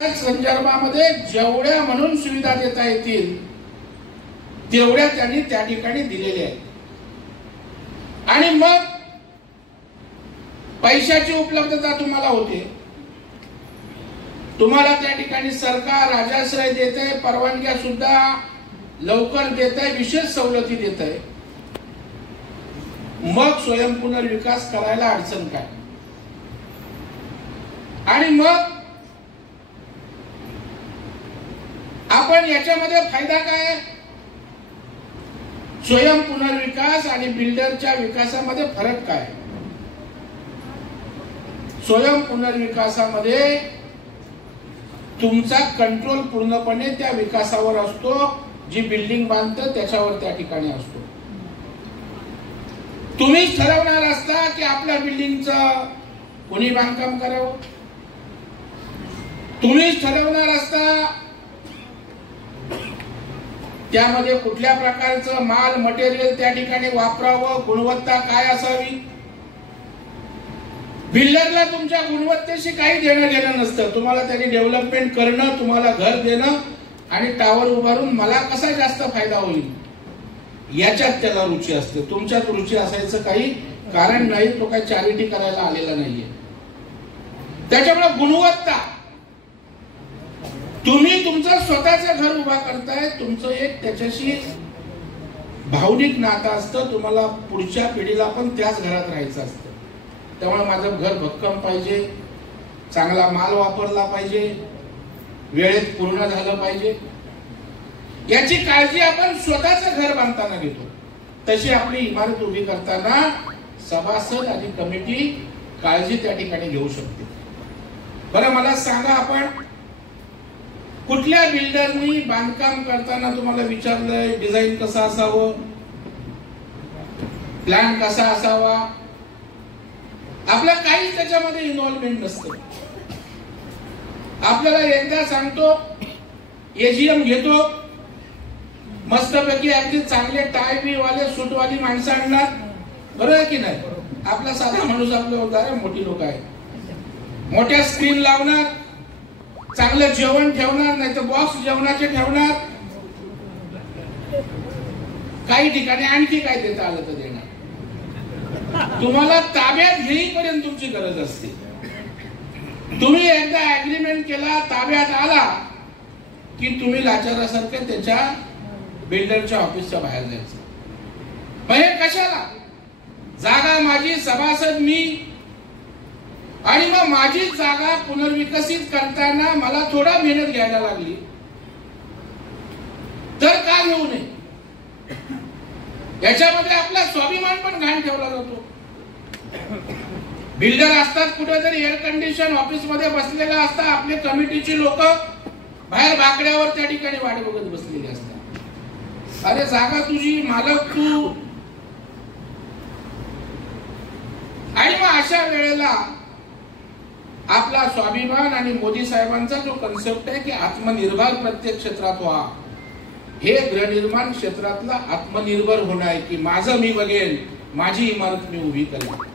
संदर्भामध्ये जेवढ्या म्हणून सुविधा देता येतील तेवढ्या त्यांनी त्या ठिकाणी दिलेल्या आहेत। आणि मग पैशाची उपलब्धता तुम्हाला होते, तुम्हाला त्या ठिकाणी सरकार राजाश्रय देते, परवानग्या सुद्धा लवकर देते, विशेष सवलती देते। मग स्वयं पुनर्विकास करायला अडचण काय? आणि मग आपण याच्यामध्ये फायदा काय? स्वयं पुनर्विकास आणि बिल्डरच्या विकासामध्ये फरक काय? स्वयं पुनर्विकासामध्ये तुमचा कंट्रोल पूर्णपणे त्या विकासावर असतो, जी बिल्डिंग बांधतं त्याच्यावर त्या ठिकाणी असतो। तुम्हीच ठरवणार असता की आपल्या बिल्डिंगचं कोणी बांधकाम करावं, तुम्हीच ठरवणार असता त्यामध्ये कुठल्या प्रकारचं माल मटेरियल त्या ठिकाणी वापरावं, गुणवत्ता काय असावी। बिल्डरला तुमच्या गुणवत्तेशी काही देणं घेणं नसतं, तुम्हाला त्यांनी डेव्हलपमेंट करणं, तुम्हाला घर देणं आणि टावर उभारून मला कसा जास्त फायदा होईल याच्यात त्याला रुची असते। तुमच्यात रुची असायचं काही कारण नाही, तो काही चॅरिटी करायला आलेला नाहीये। त्याच्यामुळे गुणवत्ता, तुम्ही तुमचं स्वतःचं घर उभा करताय, तुमचं एक त्याच्याशी भावनिक नातं असतं, तुम्हाला पुढच्या पिढीला पण त्याच घरात राहायचं असतं। त्यामुळे माझं घर भक्कम पाहिजे, चांगला माल वापरला पाहिजे, वेळेत पूर्ण झालं पाहिजे, याची काळजी आपण स्वतःचं घर बांधताना घेतो। तशी आपली इमारत उभी करताना सभासद आणि कमिटी काळजी त्या ठिकाणी घेऊ शकते। बरं मला सांगा, आपण कुठल्या बिल्डरनी बांधकाम करताना तुम्हाला विचारलंय डिझाईन कसं असावं, प्लॅन कसा असावा? आपला काहीच त्याच्यामध्ये इन्व्हॉल्वमेंट नसतं। आपल्याला एकदा सांगतो, एजीएम घेतो, मस्तपैकी अगदी चांगले टाय बी वाले सूटवाली माणसं आणणार, बरोबर आहे की नाही? आपला साधा माणूस आपल्या उदाहरण, मोठी लोक आहे, मोठ्या स्क्रीन लावणार, चांगलं जेवण ठेवणार, नाही तर बॉक्स जेवणाचे ठेवणार, काही ठिकाणी आणखी काय देता आलं तर देणार। तुम्हाला ताब्यात घेईपर्यंत तुमची गरज असते। तुम्ही एकदा अग्रीमेंट केला, ताब्यात आला की तुम्ही लाचारासारखे त्याच्या बिल्डरच्या ऑफिसच्या बाहेर जायचं। म्हणजे कशाला? जागा माझी, सभासद मी, आणि मग माझी जागा पुनर्विकसित करताना मला थोडा मेहनत घ्यायला लागली तर का घेऊ नये? याच्यामध्ये आपला स्वाभिमान पण घाण ठेवला जातो। बिल्डर असतात कुठेतरी एअर कंडिशन ऑफिस मध्ये बसलेला असतात, आपले कमिटीची लोक बाहेर बाकड्यावर त्या ठिकाणी वाट बघत बसलेली असतात। अरे जागा तुझी, मालक तू। आणि मग अशा वेळेला आपला स्वाभिमान आणि मोदी साहेबांचा जो कन्सेप्ट आहे की आत्मनिर्भर प्रत्येक क्षेत्रात व्हा, हे गृहनिर्माण क्षेत्रातला आत्मनिर्भर होणं आहे की माझं मी बघेन, माझी इमारत मी उभी करेन।